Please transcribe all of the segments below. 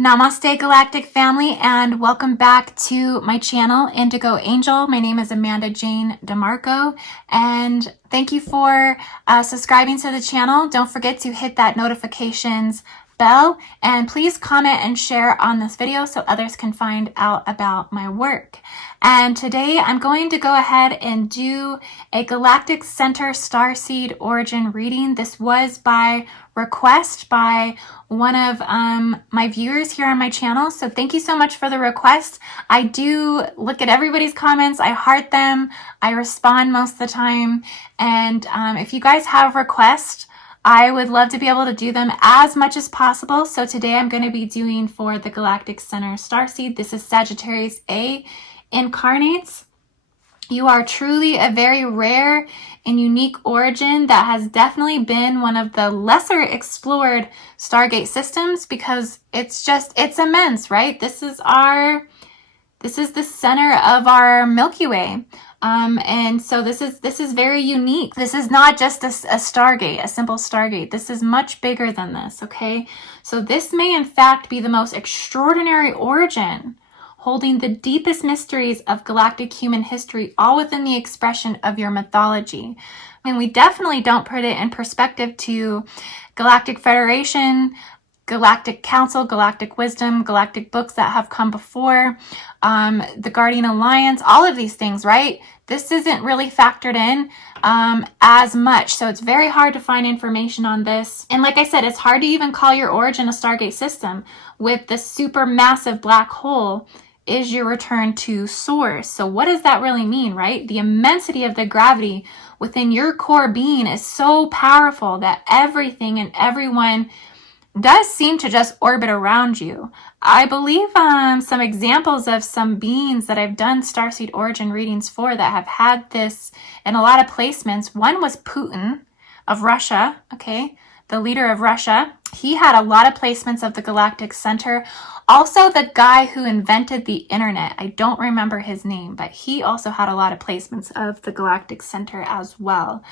Namaste Galactic family, and welcome back to my channel, IndigoAngel. My name is Amanda Jane DeMarco, and thank you for subscribing to the channel. Don't forget to hit that notifications bell, and please comment and share on this video so others can find out about my work. And today I'm going to go ahead and do a Galactic Center Starseed origin reading. This was by request by one of my viewers here on my channel, so thank you so much for the request. I do look at everybody's comments, I heart them, I respond most of the time, and if you guys have requests, I would love to be able to do them as much as possible. So today I'm going to be doing for the Galactic Center Starseed. This is Sagittarius A Incarnates. You are truly a very rare and unique origin that has definitely been one of the lesser explored Stargate systems because it's immense, right? This is the center of our Milky Way. And so this is very unique. This is not just a Stargate, a simple Stargate. This is much bigger than this, okay? So this may in fact be the most extraordinary origin holding the deepest mysteries of galactic human history, all within the expression of your mythology. I mean, we definitely don't put it in perspective to Galactic Federation, Galactic Council, Galactic Wisdom, Galactic books that have come before, the Guardian Alliance, all of these things, right? This isn't really factored in as much, so it's very hard to find information on this. And like I said, it's hard to even call your origin a Stargate system. With the super massive black hole is your return to source. So what does that really mean, right? The immensity of the gravity within your core being is so powerful that everything and everyone does seem to just orbit around you. I believe some examples of some beings that I've done Starseed origin readings for that have had this in a lot of placements. One was Putin of Russia, okay, the leader of Russia. He had a lot of placements of the Galactic Center. Also, the guy who invented the internet, I don't remember his name, but he also had a lot of placements of the Galactic Center as well.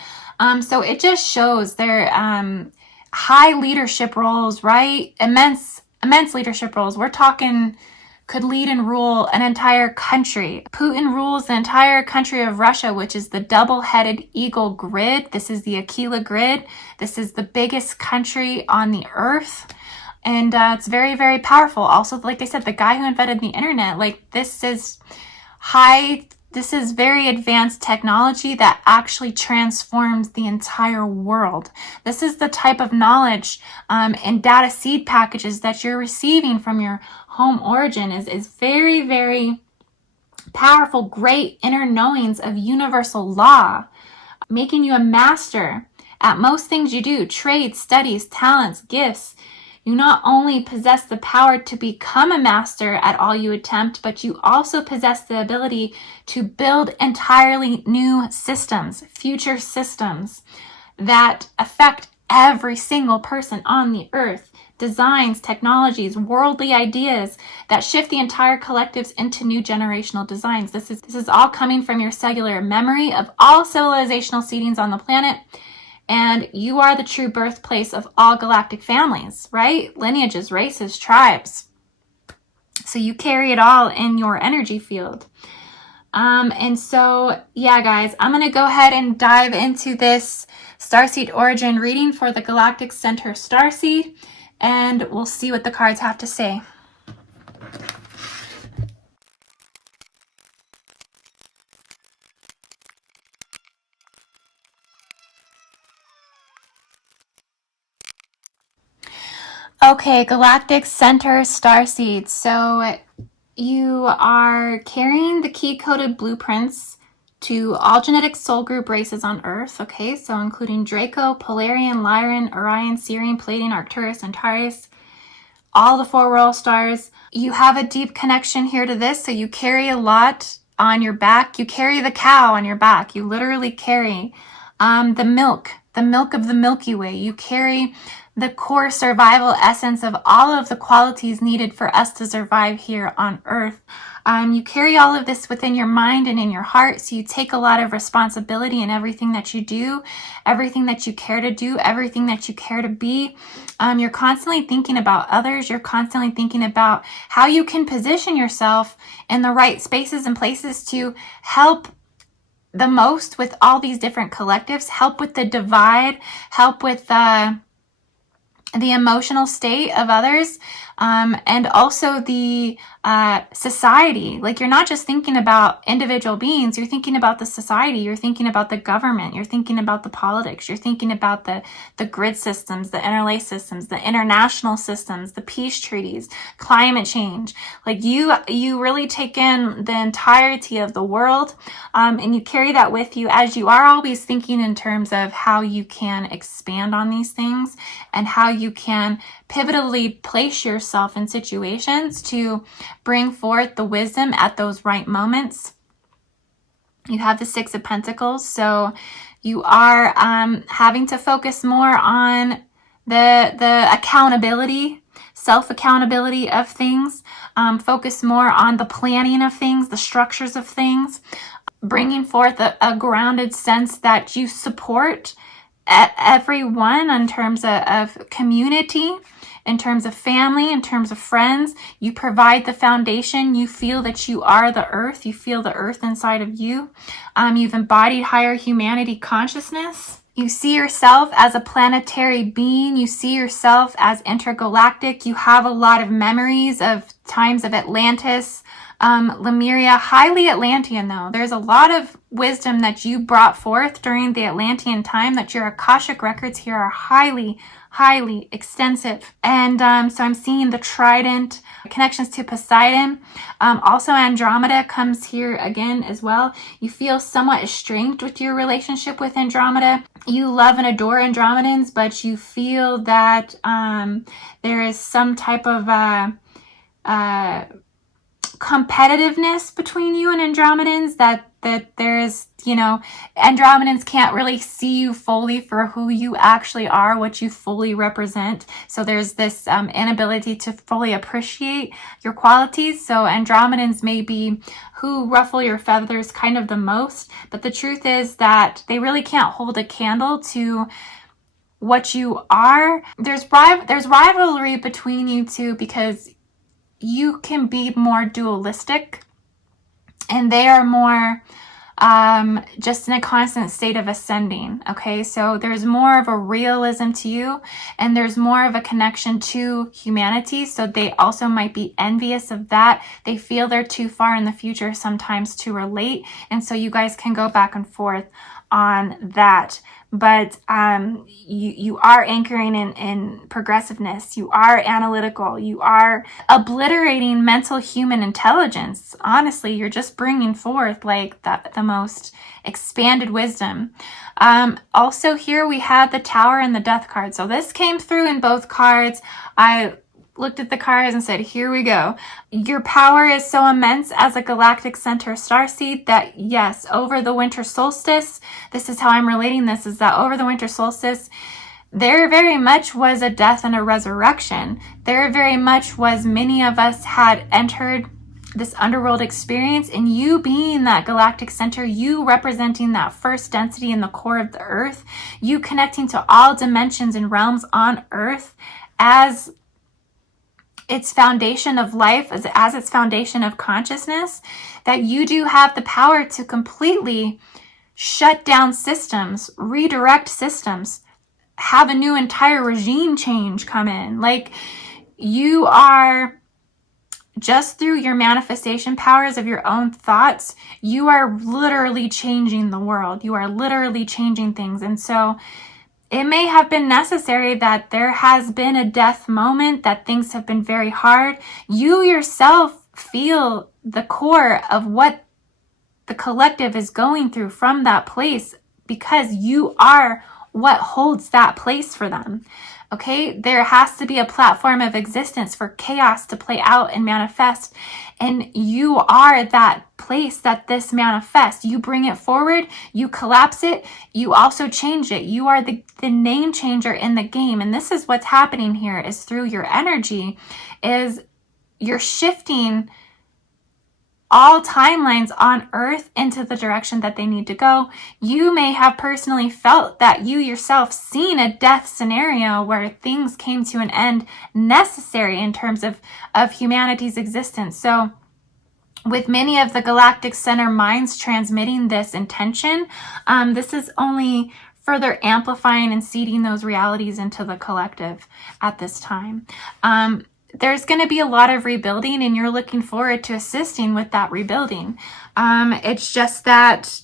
So it just shows their high leadership roles, right? Immense leadership roles. We're talking could lead and rule an entire country. Putin rules the entire country of Russia, which is the double-headed eagle grid. This is the Aquila grid. This is the biggest country on the earth. And it's very, very powerful. Also, like I said, the guy who invented the internet, like this is very advanced technology that actually transforms the entire world. This is the type of knowledge and data seed packages that you're receiving from your home origin is very, very powerful, great inner knowings of universal law, making you a master at most things you do, trades, studies, talents, gifts. You not only possess the power to become a master at all you attempt, but you also possess the ability to build entirely new systems, future systems that affect every single person on the earth. Designs, technologies, worldly ideas that shift the entire collectives into new generational designs. This is all coming from your cellular memory of all civilizational seedings on the planet. And you are the true birthplace of all galactic families, right? Lineages, races, tribes. So you carry it all in your energy field. And so, yeah, guys, I'm going to go ahead and dive into this Starseed origin reading for the Galactic Center Starseed, and we'll see what the cards have to say. Okay, Galactic Center Starseeds. So you are carrying the key-coded blueprints to all genetic soul group races on Earth, okay? So including Draco, Polarian, Lyran, Orion, Sirian, Pleiadian, Arcturus, Antares, all the 4 royal stars. You have a deep connection here to this, so you carry a lot on your back. You carry the cow on your back. You literally carry the milk, the milk of the Milky Way. You carry the core survival essence of all of the qualities needed for us to survive here on Earth. You carry all of this within your mind and in your heart, so you take a lot of responsibility in everything that you do, everything that you care to do, everything that you care to be. You're constantly thinking about others. You're constantly thinking about how you can position yourself in the right spaces and places to help the most with all these different collectives, help with the divide, help with the emotional state of others, and also the society. Like, you're not just thinking about individual beings, you're thinking about the society, you're thinking about the government, you're thinking about the politics, you're thinking about the grid systems, the interlaced systems, the international systems, the peace treaties, climate change. Like, you really take in the entirety of the world, and you carry that with you, as you are always thinking in terms of how you can expand on these things and how you can pivotally place yourself in situations to bring forth the wisdom at those right moments. You have the Six of Pentacles, so you are having to focus more on the accountability, self-accountability of things, focus more on the planning of things, the structures of things, bringing forth a grounded sense that you support everyone in terms of community, in terms of family, in terms of friends. You provide the foundation. You feel that you are the earth. You feel the earth inside of you. You've embodied higher humanity consciousness. You see yourself as a planetary being. You see yourself as intergalactic. You have a lot of memories of times of Atlantis, Lemuria, highly Atlantean though. There's a lot of wisdom that you brought forth during the Atlantean time, that your Akashic records here are highly extensive. And so I'm seeing the trident, connections to Poseidon. Also Andromeda comes here again as well. You feel somewhat estranged with your relationship with Andromeda. You love and adore Andromedans, but you feel that there is some type of competitiveness between you and Andromedans, that there's, Andromedans can't really see you fully for who you actually are, what you fully represent. So there's this inability to fully appreciate your qualities. So Andromedans may be who ruffle your feathers kind of the most, but the truth is that they really can't hold a candle to what you are. There's rivalry between you two because you can be more dualistic and they are more just in a constant state of ascending. Okay, so there's more of a realism to you and there's more of a connection to humanity. So they also might be envious of that. They feel they're too far in the future sometimes to relate. And so you guys can go back and forth on that. But you are anchoring in progressiveness. You are analytical. You are obliterating mental human intelligence. Honestly, you're just bringing forth like the most expanded wisdom. Also here we have the Tower and the Death card. So this came through in both cards. I looked at the cards and said, here we go. Your power is so immense as a Galactic Center Starseed that yes, over the winter solstice, this is how I'm relating this, is that over the winter solstice, there very much was a death and a resurrection. There very much was, many of us had entered this underworld experience, and you being that Galactic Center, you representing that first density in the core of the earth, you connecting to all dimensions and realms on earth as its foundation of life, as its foundation of consciousness, that you do have the power to completely shut down systems, redirect systems, have a new entire regime change come in. Like, you are, just through your manifestation powers of your own thoughts, you are literally changing the world. You are literally changing things. And so it may have been necessary that there has been a death moment, that things have been very hard. You yourself feel the core of what the collective is going through from that place, because you are what holds that place for them. Okay, there has to be a platform of existence for chaos to play out and manifest. And you are that place that this manifests. You bring it forward, you collapse it, you also change it. You are the name changer in the game. And this is what's happening here, is through your energy, is you're shifting all timelines on earth into the direction that they need to go. You may have personally felt that you yourself seen a death scenario where things came to an end necessary in terms of humanity's existence. So with many of the Galactic Center minds transmitting this intention, this is only further amplifying and seeding those realities into the collective at this time. There's going to be a lot of rebuilding, and you're looking forward to assisting with that rebuilding. It's just that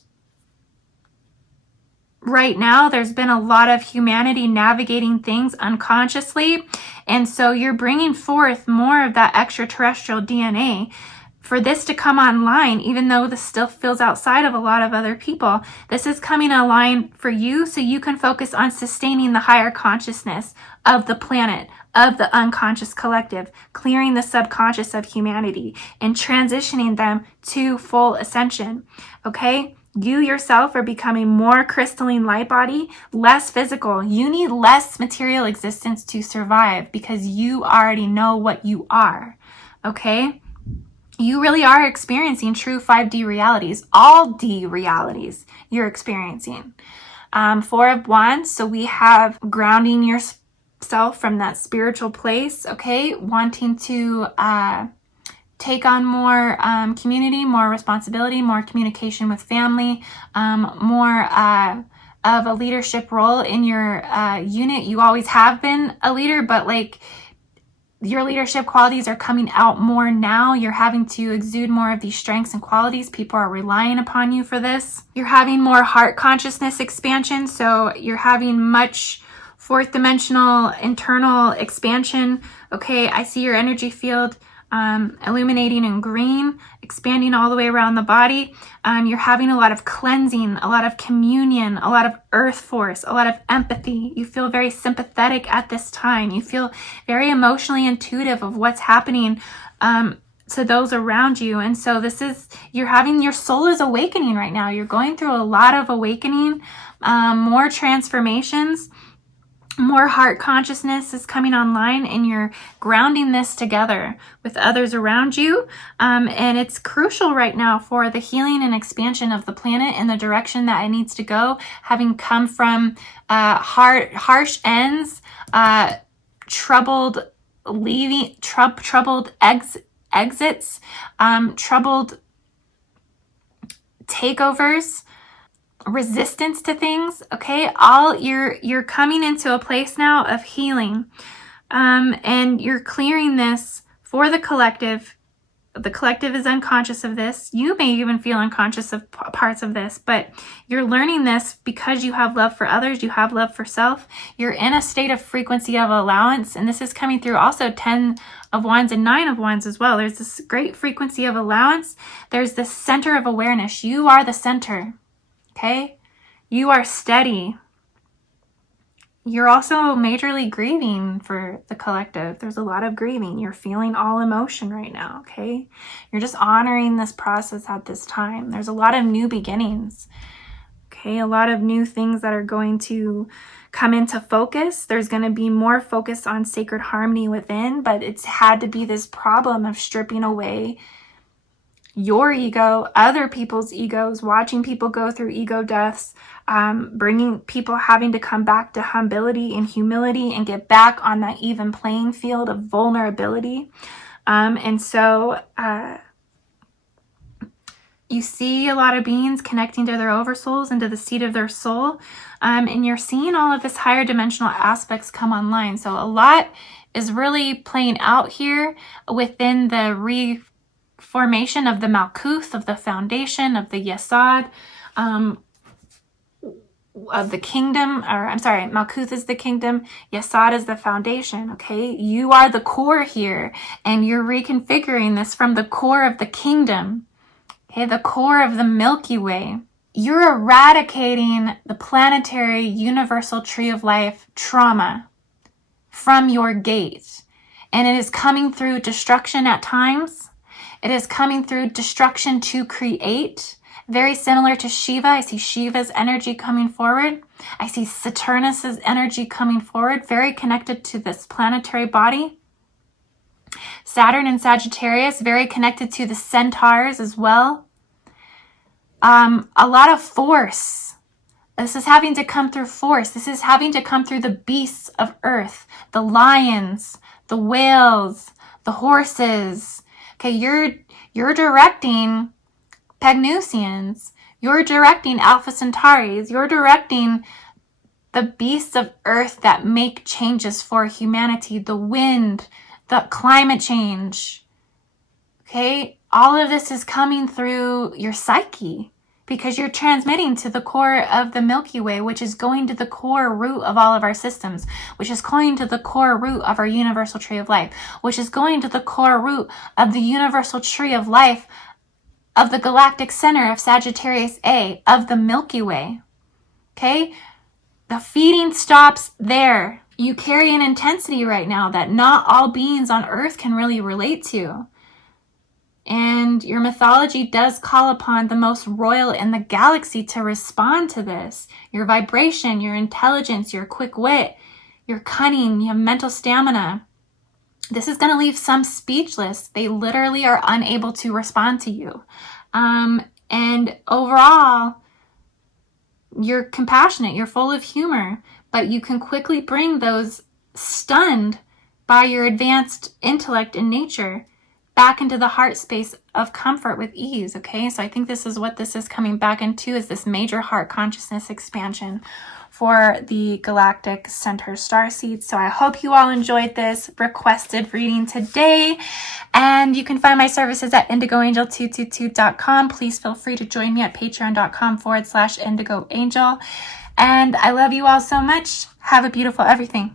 right now there's been a lot of humanity navigating things unconsciously, and so you're bringing forth more of that extraterrestrial DNA for this to come online, even though this still feels outside of a lot of other people. This is coming online for you so you can focus on sustaining the higher consciousness of the planet, of the unconscious collective, clearing the subconscious of humanity and transitioning them to full ascension. Okay? You yourself are becoming more crystalline light body, less physical. You need less material existence to survive because you already know what you are. Okay? You really are experiencing true 5D realities, all D realities you're experiencing. 4 of Wands, so we have grounding yourself from that spiritual place, okay? Wanting to take on more community, more responsibility, more communication with family, more of a leadership role in your unit. You always have been a leader, but like, your leadership qualities are coming out more now. You're having to exude more of these strengths and qualities. People are relying upon you for this. You're having more heart consciousness expansion. So you're having much fourth dimensional internal expansion. Okay, I see your energy field illuminating in green, expanding all the way around the body. You're having a lot of cleansing, a lot of communion, a lot of earth force, a lot of empathy. You feel very sympathetic at this time. You feel very emotionally intuitive of what's happening to those around you. And so this is, your soul is awakening right now. You're going through a lot of awakening, more transformations. More heart consciousness is coming online, and you're grounding this together with others around you. And it's crucial right now for the healing and expansion of the planet in the direction that it needs to go, having come from harsh ends, troubled leaving, troubled exits, troubled takeovers, resistance to things. Okay, you're coming into a place now of healing, and you're clearing this for the collective. The collective is unconscious of this. You may even feel unconscious of parts of this, but you're learning this because you have love for others, you have love for self. You're in a state of frequency of allowance, and this is coming through also 10 of Wands and 9 of Wands as well. There's this great frequency of allowance. There's this center of awareness. You are the center. Okay, you are steady. You're also majorly grieving for the collective. There's a lot of grieving. You're feeling all emotion right now, okay? You're just honoring this process at this time. There's a lot of new beginnings, okay? A lot of new things that are going to come into focus. There's going to be more focus on sacred harmony within, but it's had to be this problem of stripping away your ego, other people's egos, watching people go through ego deaths, bringing people having to come back to humility and humility and get back on that even playing field of vulnerability. And so you see a lot of beings connecting to their oversouls and to the seat of their soul. And you're seeing all of this higher dimensional aspects come online. So a lot is really playing out here within the formation of the MALKUTH, of the foundation, of the Yesod, of the kingdom, or I'm sorry, MALKUTH is the kingdom, Yesod is the foundation, okay? You are the core here, and you're reconfiguring this from the core of the kingdom, okay? The core of the Milky Way. You're eradicating the planetary universal tree of life trauma. from your gate. And it is coming through destruction at times. It is coming through destruction to create. Very similar to Shiva. I see Shiva's energy coming forward. I see Saturnus's energy coming forward. Very connected to this planetary body. Saturn and Sagittarius, very connected to the centaurs as well. A lot of force. This is having to come through force. This is having to come through the beasts of earth, the lions, the whales, the horses. Okay, you're directing Pagnusians. You're directing Alpha Centauris. You're directing the beasts of earth that make changes for humanity, the wind, the climate change. Okay, all of this is coming through your psyche because you're transmitting to the core of the Milky Way, which is going to the core root of all of our systems, which is going to the core root of our universal tree of life, which is going to the core root of the universal tree of life of the galactic center of Sagittarius A, of the Milky Way. Okay? The feeding stops there. You carry an intensity right now that not all beings on earth can really relate to. And your mythology does call upon the most royal in the galaxy to respond to this. Your vibration, your intelligence, your quick wit, your cunning, you have mental stamina. This is going to leave some speechless. They literally are unable to respond to you. And overall, you're compassionate, you're full of humor, but you can quickly bring those stunned by your advanced intellect and nature back into the heart space of comfort with ease, okay? So I think this is what this is coming back into, is this major heart consciousness expansion for the Galactic Center Starseeds. So I hope you all enjoyed this requested reading today. And you can find my services at IndigoAngel222.com. Please feel free to join me at patreon.com/IndigoAngel. And I love you all so much. Have a beautiful everything.